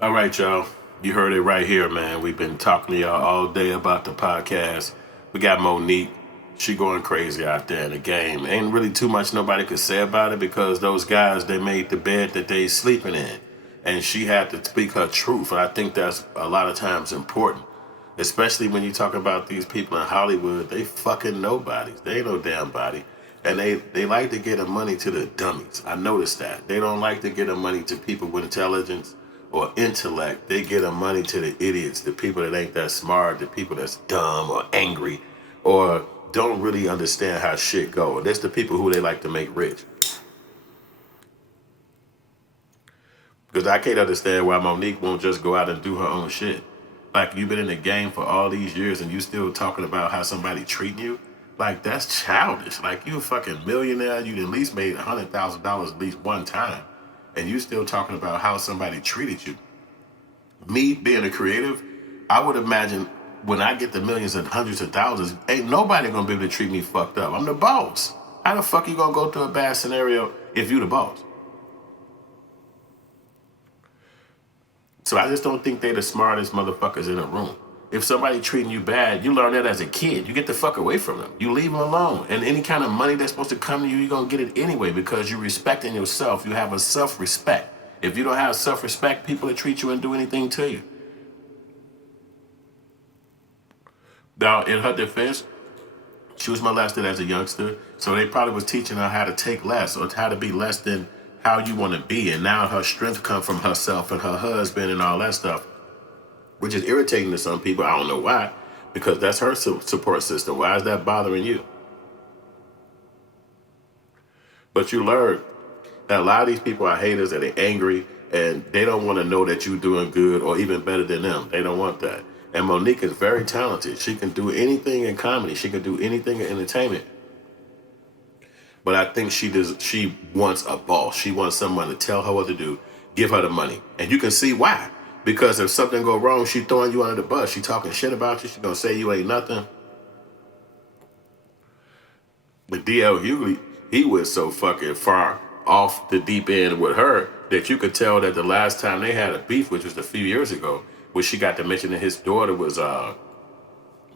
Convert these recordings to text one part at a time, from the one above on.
All right, y'all. You heard it right here, man. We've been talking to y'all all day about the podcast. We got Monique. She going crazy out there in the game. Ain't really too much nobody could say about it because those guys, they made the bed that they sleeping in. And she had to speak her truth. And I think that's a lot of times important. Especially when you talk about these people in Hollywood, they fucking nobodies. They ain't no damn body. And they like to get the money to the dummies. I noticed that. They don't like to get the money to people with intelligence or intellect. They get the money to the idiots, the people that ain't that smart, the people that's dumb or angry or don't really understand how shit go. That's the people who they like to make rich. Because I can't understand why Monique won't just go out and do her own shit. Like, you've been in the game for all these years and you still talking about how somebody treating you? Like, that's childish. Like, you a fucking millionaire. You at least made $100,000 at least one time. And you still talking about how somebody treated you. Me being a creative, I would imagine when I get the millions and hundreds of thousands, ain't nobody gonna be able to treat me fucked up. I'm the boss. How the fuck you gonna go through a bad scenario if you the boss? So I just don't think they the smartest motherfuckers in the room. If somebody treating you bad, you learn that as a kid. You get the fuck away from them. You leave them alone. And any kind of money that's supposed to come to you, you're gonna get it anyway because you're respecting yourself. You have a self-respect. If you don't have self-respect, people will treat you and do anything to you. Now, in her defense, she was molested as a youngster, so they probably was teaching her how to take less or how to be less than how you want to be. And now her strength comes from herself and her husband and all that stuff, which is irritating to some people. I don't know why, because that's her support system. Why is that bothering you? But you learn that a lot of these people are haters and they're angry and they don't want to know that you're doing good or even better than them. They don't want that. And Monique is very talented. She can do anything in comedy. She can do anything in entertainment. But I think she wants a boss. She wants someone to tell her what to do, give her the money. And you can see why. Because if something go wrong, she throwing you under the bus. She talking shit about you. She gonna say you ain't nothing. But DL Hughley, he was so fucking far off the deep end with her that you could tell that the last time they had a beef, which was a few years ago, when she got to mention that his daughter was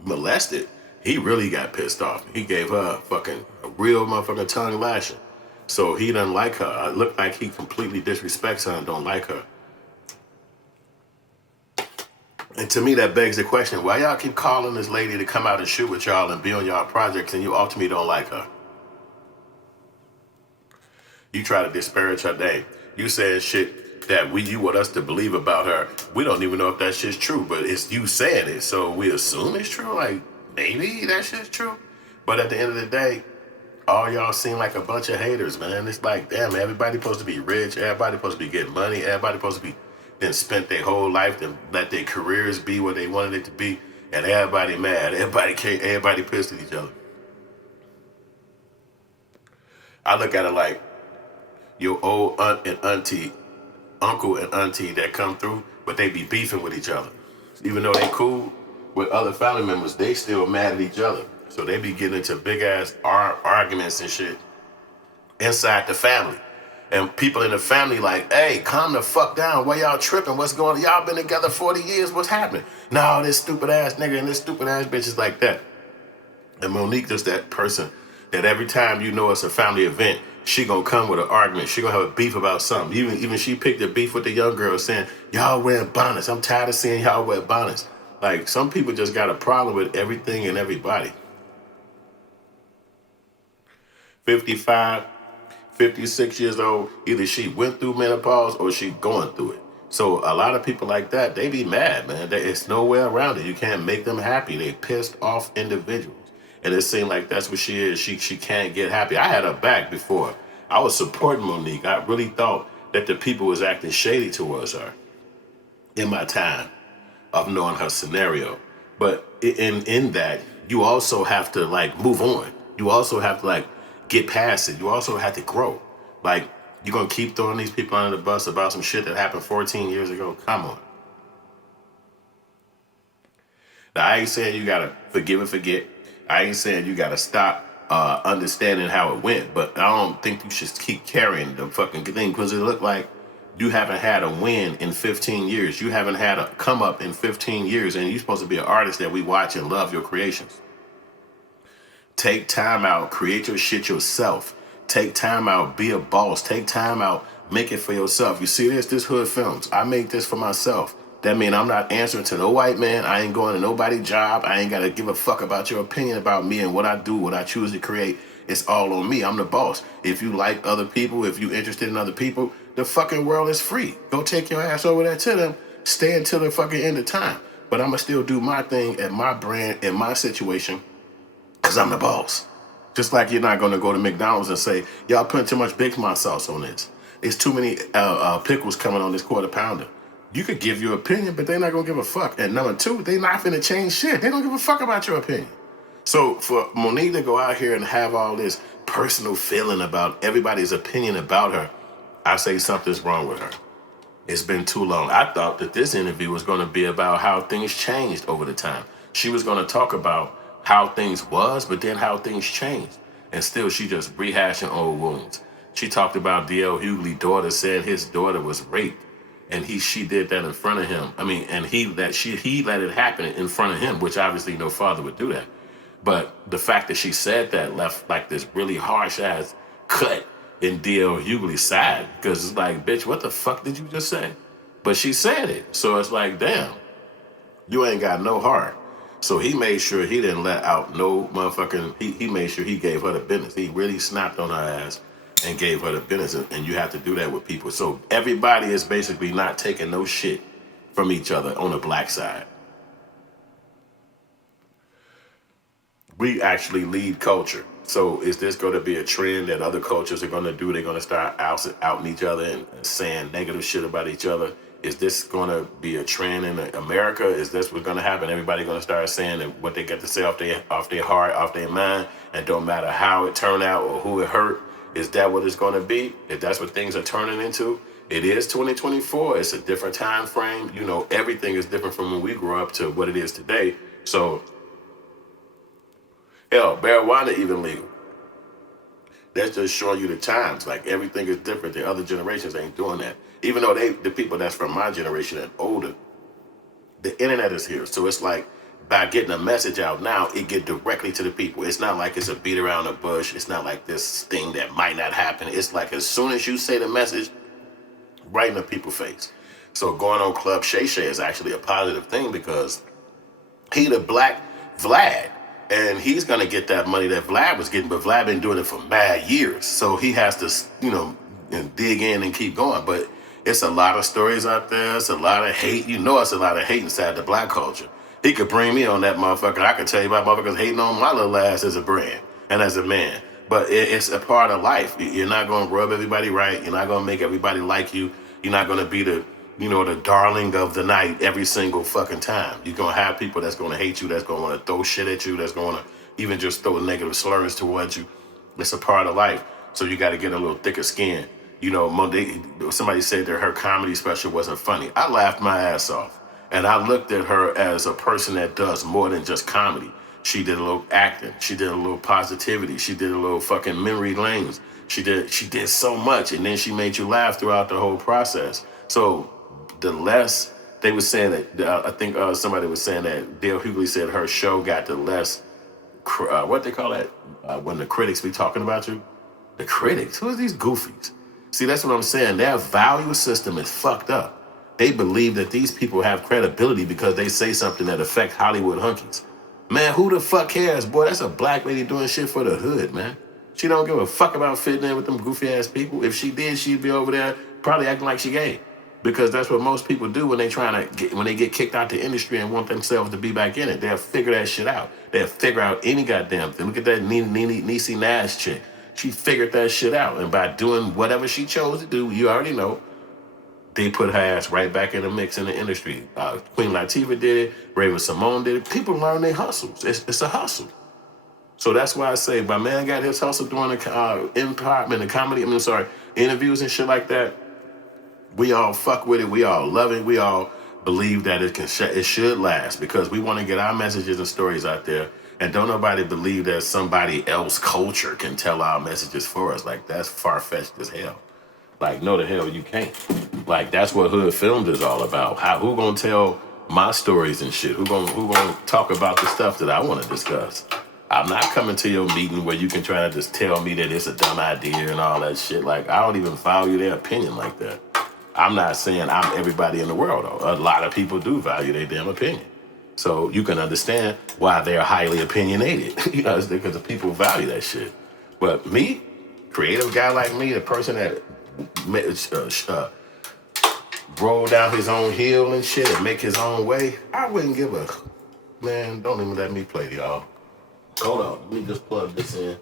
molested, he really got pissed off. He gave her fucking a real motherfucking tongue lashing. So he doesn't like her. It looked like he completely disrespects her and don't like her. And to me, that begs the question, why y'all keep calling this lady to come out and shoot with y'all and be on y'all projects and you ultimately don't like her? You try to disparage her name. You saying shit that you want us to believe about her. We don't even know if that shit's true, but it's you saying it, so we assume it's true. Like, maybe that shit's true. But at the end of the day, all y'all seem like a bunch of haters, man. It's like, damn, everybody supposed to be rich. Everybody supposed to be getting money. Everybody supposed to be then spent their whole life to let their careers be what they wanted it to be. And everybody mad. Everybody pissed at each other. I look at it like your old aunt and auntie, uncle and auntie that come through, but they be beefing with each other. Even though they cool with other family members, they still mad at each other. So they be getting into big ass arguments and shit inside the family. And people in the family like, hey, calm the fuck down. Why y'all tripping? What's going on? Y'all been together 40 years. What's happening? No, this stupid ass nigga and this stupid ass bitch is like that. And Monique just that person that every time you know it's a family event, she gonna come with an argument. She gonna have a beef about something. Even she picked a beef with the young girl saying, y'all wearing bonnets. I'm tired of seeing y'all wear bonnets. Like, some people just got a problem with everything and everybody. 55, 56 years old, either she went through menopause or she going through it. So a lot of people like that, they be mad, man. It's nowhere around it. You can't make them happy. They pissed off individuals. And it seemed like that's what she is. She can't get happy. I had her back before. I was supporting Monique. I really thought that the people was acting shady towards her in my time of knowing her scenario. But in that, you also have to like move on. You also have to like get past it. You also have to grow. Like, you're gonna keep throwing these people under the bus about some shit that happened 14 years ago. Come on. Now, I ain't saying you gotta forgive and forget. I ain't saying you gotta stop understanding how it went, but I don't think you should keep carrying the fucking thing because it looked like You haven't had a win in 15 years. You haven't had a come up in 15 years, and you're supposed to be an artist that we watch and love your creations. Take time out, create your shit yourself. Take time out, be a boss. Take time out, make it for yourself. You see this Hood Films. I make this for myself. That means I'm not answering to no white man. I ain't going to nobody's job. I ain't got to give a fuck about your opinion about me and what I do, what I choose to create. It's all on me. I'm the boss. If you like other people, if you interested in other people, the fucking world is free. Go take your ass over there to them. Stay until the fucking end of time. But I'm going to still do my thing at my brand, in my situation, because I'm the boss. Just like you're not going to go to McDonald's and say, y'all putting too much Big Mac sauce on this. It's too many pickles coming on this quarter pounder. You could give your opinion, but they're not going to give a fuck. And number two, they're not going to change shit. They don't give a fuck about your opinion. So for Monique to go out here and have all this personal feeling about everybody's opinion about her, I say something's wrong with her. It's been too long. I thought that this interview was going to be about how things changed over the time. She was going to talk about how things was, but then how things changed. And still, she just rehashing old wounds. She talked about D.L. Hughley's daughter said his daughter was raped, and she did that in front of him. I mean, and he let it happen in front of him, which obviously no father would do that. But the fact that she said that left like this really harsh ass cut in D.L. Hughley's side, because it's like, bitch, what the fuck did you just say? But she said it, so it's like, damn, you ain't got no heart. So he made sure he didn't let out no motherfucking. He made sure he gave her the business. He really snapped on her ass and gave her the business, and you have to do that with people. So everybody is basically not taking no shit from each other on the black side. We actually lead culture. So is this going to be a trend that other cultures are going to do? They're going to start outing each other and saying negative shit about each other. Is this going to be a trend in America? Is this what's going to happen? Everybody going to start saying that what they got to say off their heart, off their mind, and don't matter how it turned out or who it hurt. Is that what it's going to be? If that's what things are turning into, it is 2024. It's a different time frame. You know, everything is different from when we grew up to what it is today. So, hell, marijuana even legal. That's just showing you the times. Like, everything is different. The other generations ain't doing that. Even though the people that's from my generation and older, the internet is here. So it's like, by getting a message out now, it get directly to the people. It's not like it's a beat around the bush. It's not like this thing that might not happen. It's like as soon as you say the message, right in the people's face. So going on Club Shay Shay is actually a positive thing because he the black Vlad. And he's going to get that money that Vlad was getting, but Vlad been doing it for mad years. So he has to, dig in and keep going. But it's a lot of stories out there. It's a lot of hate. You know it's a lot of hate inside the black culture. He could bring me on that motherfucker. I could tell you about motherfuckers hating on my little ass as a brand and as a man. But it's a part of life. You're not going to rub everybody right. You're not going to make everybody like you. You're not going to be the darling of the night every single fucking time. You're going to have people that's going to hate you, that's going to want to throw shit at you, that's going to even just throw negative slurs towards you. It's a part of life. So you got to get a little thicker skin. Monday, somebody said that her comedy special wasn't funny. I laughed my ass off. And I looked at her as a person that does more than just comedy. She did a little acting. She did a little positivity. She did a little fucking memory lanes. She did so much. And then she made you laugh throughout the whole process. So the less they were saying that, I think somebody was saying that Dale Hughley said her show got the less, what they call that, when the critics be talking about you? The critics? Who are these goofies? See, that's what I'm saying. Their value system is fucked up. They believe that these people have credibility because they say something that affects Hollywood hunkies. Man, who the fuck cares? Boy, that's a black lady doing shit for the hood, man. She don't give a fuck about fitting in with them goofy ass people. If she did, she'd be over there probably acting like she gay. Because that's what most people do when they get kicked out the industry and want themselves to be back in it. They'll figure that shit out. They'll figure out any goddamn thing. Look at that Niecy Nash chick. She figured that shit out. And by doing whatever she chose to do, you already know, they put her ass right back in the mix in the industry. Queen Latifah did it. Raven Simone did it. People learn their hustles. It's a hustle. So that's why I say my man got his hustle doing the empowerment, the comedy. Interviews and shit like that. We all fuck with it. We all love it. We all believe that it should last because we want to get our messages and stories out there. And don't nobody believe that somebody else culture can tell our messages for us. Like, that's far-fetched as hell. Like, no, the hell you can't. Like, that's what Hood Films is all about. Who gonna tell my stories and shit? Who gonna talk about the stuff that I want to discuss? I'm not coming to your meeting where you can try to just tell me that it's a dumb idea and all that shit. Like, I don't even value their opinion like that. I'm not saying I'm everybody in the world, though. A lot of people do value their damn opinion. So you can understand why they're highly opinionated. You know, it's because the people value that shit. But me, creative guy like me, the person that roll down his own hill and shit and make his own way, I wouldn't give a man. Don't even let me play, y'all. Hold on, let me just plug this in.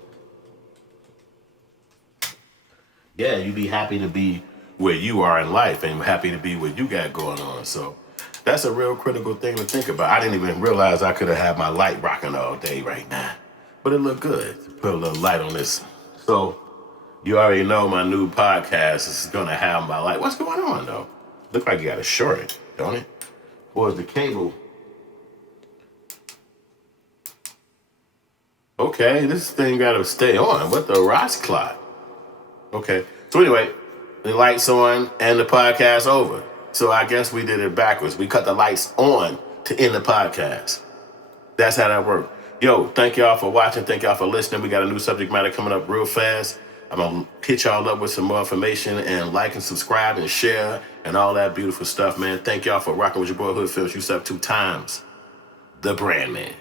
Yeah, you be happy to be where you are in life and happy to be what you got going on. So that's a real critical thing to think about. I didn't even realize I could have had my light rocking all day right now, but it looked good. Put a little light on this. So you already know my new podcast is gonna have my light. What's going on though? Look like you got to short it, don't it? Or is the cable? Okay, this thing got to stay on. What the Ross clock? Okay. So anyway, the lights on and the podcast over. So I guess we did it backwards. We cut the lights on to end the podcast. That's how that worked. Yo, thank y'all for watching. Thank y'all for listening. We got a new subject matter coming up real fast. I'm going to hit y'all up with some more information and like and subscribe and share and all that beautiful stuff, man. Thank y'all for rocking with your boy Hood Films. You sub 2 times the brand man.